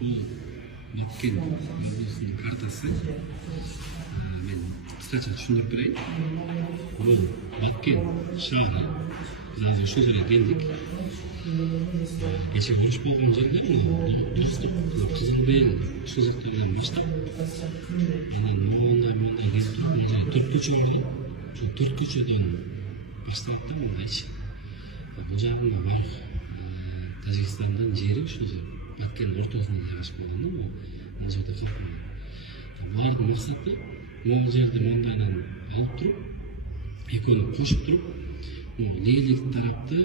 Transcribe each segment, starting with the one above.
Бул Баткен облусунун картасы. Мен кыскача түшүндүрүп берейин. Бул Баткен шаары. Биз азыр ошол жерге келдик. Кече уруш болгон жерде Достук, Кызыл Бел ушул жактардан баштап анан мондай келип туруп мына жерде 4 көчө бар. Ошол 4 көчөдөн башталат да мындайчы. Бул жагында бар Тажикстандан жери ушул жер. Баткен ортосунда жайгашып койгон да, мына жерде калкан. Булардын максаты могул жерди мондайдан алып туруп, экөөнү кошуп туруп, лейлик тарапты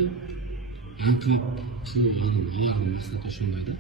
анклап кылуу, алардын максаты ошондой да.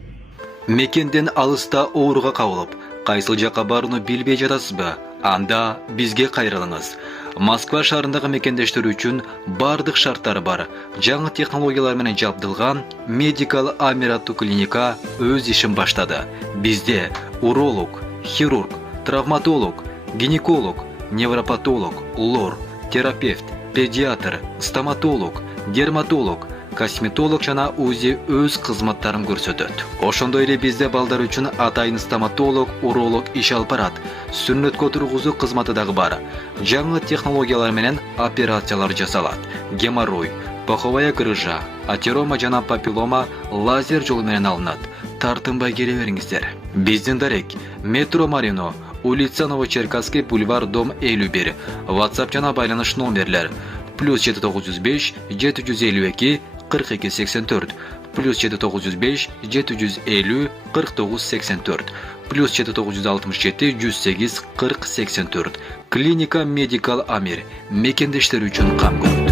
Мекенден алыста ооруга кабылып, кайсыл жакка барууну билбей жатасызбы? Анда бизге кайрылыңыз. Москва шаарындагы мекендештер үчүн бардык шарттары бар. Жаңы технологиялар менен жабдылган Medical Amir аттуу клиника өз ишин баштады. Бизде уролог, хирург, травматолог, гинеколог, невропатолог, лор, терапевт, педиатр, стоматолог, дерматолог, косметолог жана УЗИ өз кызматтарын көрсөтөт. Ошондой эле бизде балдар үчүн атайын стоматолог, уролог иш алып барат. Сүннөткө тургузуу кызматы дагы бар. Жаңы технологиялар менен операциялар жасалат. Геморрой, паховая грыжа, атерома жана папиллома лазер жолу менен алынат. Тартынбай келе бериңиздер. Биздин дарек Метро Марино, улица Новочеркасский, бульвар, дом 51. WhatsApp жана байланыш номерлер +795 752 42 84, +795 750 49 84, +767 108 40 84. Клиника Medical Amir мекендештер үчүн кам көрөт.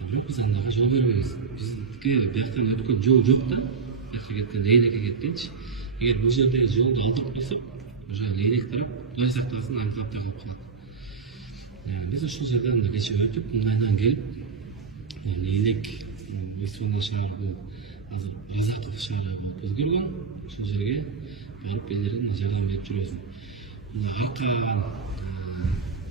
Бирок биз андага жол бербейбиз. Биздики бияктан өткөн жол жок да. Бияка кеткен, лейнекке кеткенчи. Эгер бул жердеги жолду алдырып койсок, уже лейнек тарап, Кудай сактасын, анклап тагылып калат. Биз ушул жерден кече өтүп, мындайдан келип, лейнек Бесвенный шаар бул азыр Ризаков шаары болуп өзгөргөн. Ушул жерге барып элдерге жардам берип жүрөбүз. Аркан,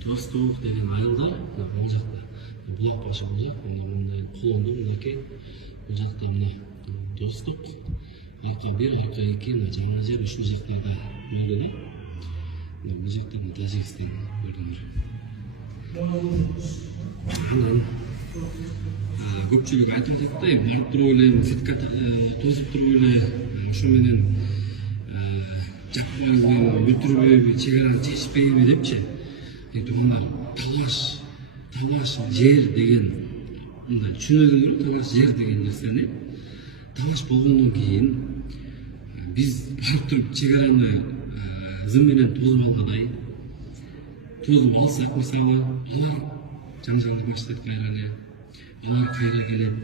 Достук деген айылдар бул жакта. Булак башы бул жак, мындай колондо мынакей бул жакта мына Достук, Арка 1, Арка 2 жаңы жер ушул жактарда болду да. Бул жакта Тажикстан көрдүңүр. Анан көпчүлүк айтып атат да, барып туруп эле сетка тозуп туруп эле ошо менен жакпайбы, бүтүрбөйбү, чек араны чечпейби депчи. Туугандар, талаш жер деген мындай түшүнүлүңүр, талаш жер деген нерсени. Талаш болгондон кийин биз барып туруп чек араны зым менен тозуп алгандай, тозуп алсак, мисалы, алар жаңжалды баштайт кайра, алар кайра келип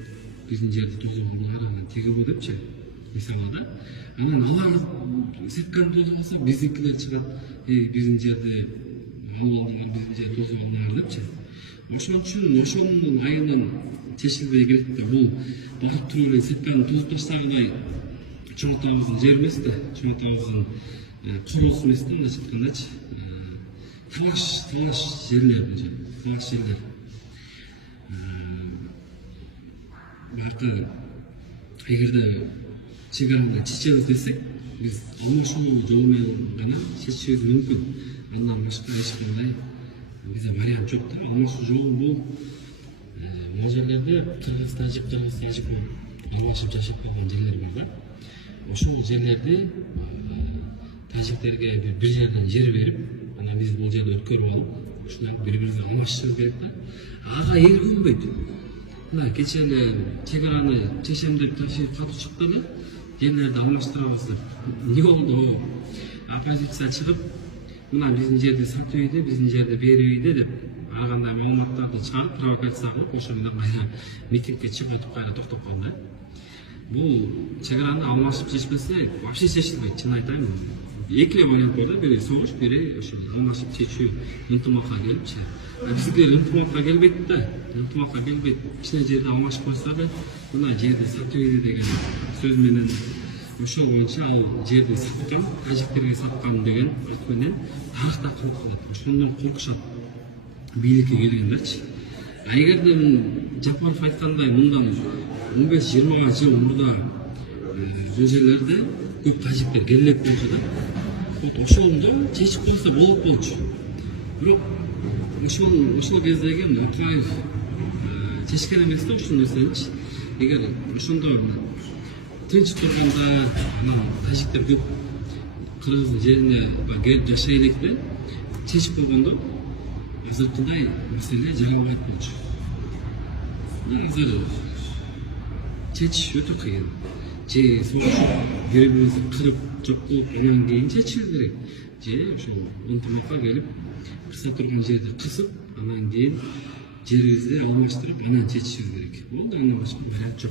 биздин жерди тозуп алган тегиби депчи, мисалы да. Анан алар сетканы тозуп алса, биздикилер чыгат, биздин жерди алып алдыңар, биздин жерди тозуп алдыңар депчи. Ошон үчүн ошонун айынан чечилбей келет да. Бул барып туруп эле сетканы тозуп таштагандай чоң атабыздын жери эмес да, чоң атабыздын курулуусу эмес да, мындайча айткандачы. Талаш жерлер бул жер, талаш жерлер. Бакы эгерде чек араны чечебиз десек, биз алмашуу жолу менен гана чечишибиз мүмкүн. Андан башка эч кандай бизде вариант жок да. Алмашуу жолу бул мына жерлерде кыргыз-тажик болуп аралашып жашап калган жерлер бар да. Ошол жерлерди тажиктерге бир жерден жер берип, анан биз бул жерди өткөрүп алып, ушундай бири-бирибизге алмашышыбыз керек да. Ага эл көнбөйт. Мына кече эле чек араны чечем деп ташып катып чыкты эле, жерлерди алмаштырабыз деп. Эмне болду? Оппозиция чыгып, мына биздин жерди сатып ийди, биздин жерди берип ийди деп ар кандай маалыматтарды чыгарып, провокация кылып, ошо менен кайра митингке чыгып өтүп кайра токтоп калды. Бул чек араны алмашып чечпесе, вообще чечилбейт, чын айтайын. Эки эле вариант бар да, бири согуш, бири ошо алмашып чечүү ынтымакка келипчи. Биздикилер ынтымакка келбейт да, ынтымакка келбейт. Кичине жерди алмашып койсо да, мына жерди сатып ийди деген сөз менен ошол боюнча ал жерди саткан, тажиктерге саткан деген айт менен тарыхта калып калат. Ошондон коркушат бийликке келгендерчи. Эгерде Жапаров айткандай мындан 15-20 жыл мурда бул жерлерде көп тажиктер келек болчу да. Вот ошондо чечип койсо болот болчу. Бирок ошол кездеги Утбаев чечкен эмес да ушул нерсеничи. Эгер ошондо тынч турганда анан тажиктер көп кыргыздын жерине келип жашай электе чечип койгондо азыркыдай маселе жагабайт болчу. Азыр чечиш өтө кыйын. Же согушуп бири бирибизди кырып жок кылып анан кийин чечиш керек. Же ошол ынтымакка келип кыса турган жерди кысып анан кийин жерибизди алмаштырып анан чечишибиз керек. Болду, андан башка вариант жок.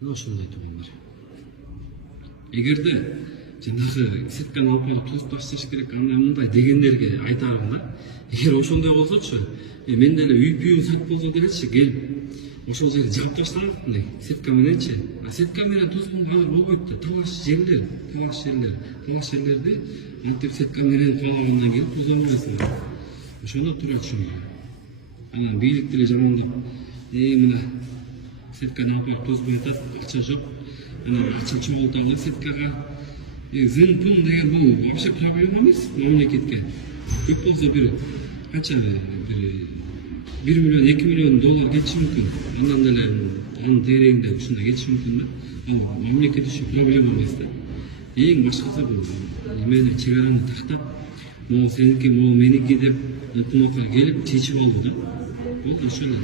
Ошондой туугандар. Эгерде жанагы сетканы алып келип тосуп ташташ керек, андай мындай дегендерге айтарым да. Эгер ошондой болсочу, мен деле үй-бүйүм сак болсо делечи, келип ошол жерди жаап таштайт мындай сетка мененчи. Сетка менен тосуп азыр болбойт да. Талаш жерлерди антип сетка менен каалагандан кийин тозомойсуң. Ошондо туура түшүнгүлө. Анан бийлик деле жамандап, мына сетканы алып тозбой атат, акча жок. Анан акча чогулталы сеткага. Зын-пын деген бул вообще проблема эмес мамлекетке. Көп болсо бир канча бир 1 миллион, 2 миллион доллар кетиши мүмкүн. Андан деле анын дерегинде ушундай кетиши мүмкүн да. Мамлекет үчүн проблема эмес да. Эң башкысы бул эмени чек араны тактап, могу сеники, могу меники деп ынтымакка келип чечип алуу да. Бул ошол эле.